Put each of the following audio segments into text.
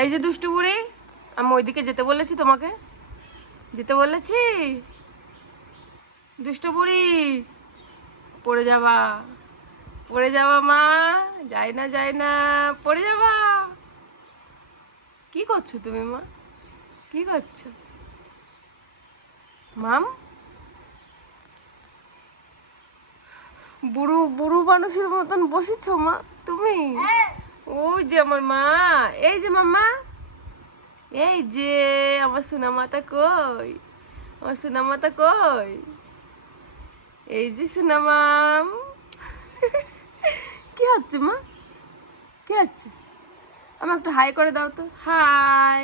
এই যে দুষ্টু বুড়ি, আমি ওইদিকে যেতে বলেছি তোমাকে, যেতে বলেছি। দুষ্টু বুড়ি, পড়ে যাবা, পড়ে যাবা মা, যাই না যাই না, পড়ে যাবা। কি করছো তুমি মা, কি করছো মাম? বুড়ো বুড়ো মানুষের মতন বসেছো মা তুমি? ওই যে আমার মা, এই যে মাম্মা, এই যে আমার সোনা মাতা কই, আমার সোনা মাতা কই, এই যে সোনা মাম। কি হচ্ছে মা, কি হচ্ছে? আমার একটা হাই করে দাও তো, হাই,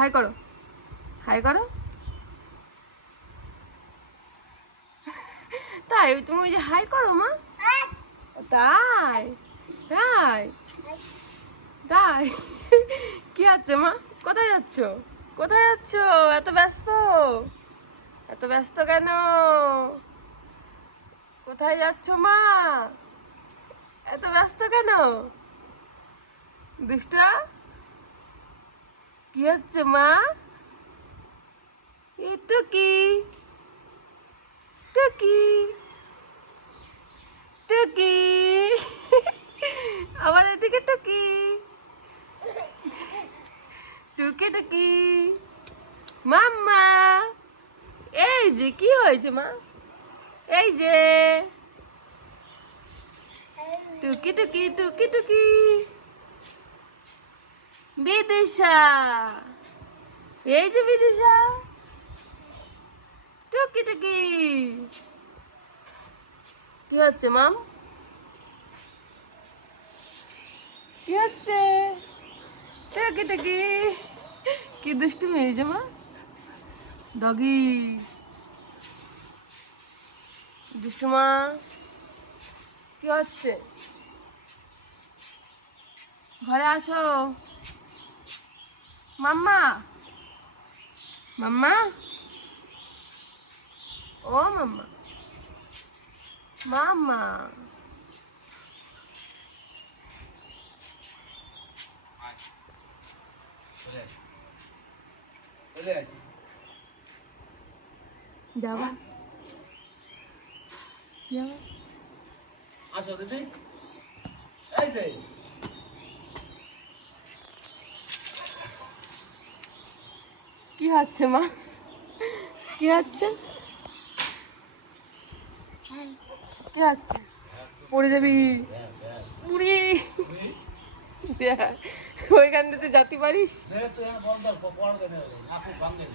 হাই করো, হাই করো। তাই তুমি ওই যে হাই করো মা? তাই, তাই, তাই। কি হচ্ছে মা, কোথায় যাচ্ছ, কোথায় যাচ্ছ? এত ব্যস্ত, এত ব্যস্ত কেন? কোথায় যাচ্ছ মা, এত ব্যস্ত কেন? দুষ্টা, কি হচ্ছে মা? টুকি, টুকি, টুকি। আবার এদিকে টুকি, টুকি টুকি, মাম্মা। এই যে কি হয়েছে মা, এই যে টুকি টুকি, টুকি টুকি, বিদিশা, এই যে বিদিশা, টুকি টুকি। কি হচ্ছে মাম, কি হচ্ছে? টুকি টুকি, কি দুষ্টুমি হয়েছে মা? ডগি, দুষ্টুমা, কি হচ্ছে? ঘরে আসো মাম্মা, মাম্মা, ও মাম্মা, মাম্মা। যাবা, যাবা। আসো দিদি, এই যে কি হচ্ছে মা, কি হচ্ছে, কি হচ্ছে? পড়ে যাবি বুড়ি, দেখ ওইখান থেকে জাতি পারিস। তুই বন্ধ পড়বে না, আপু ভাঙবে।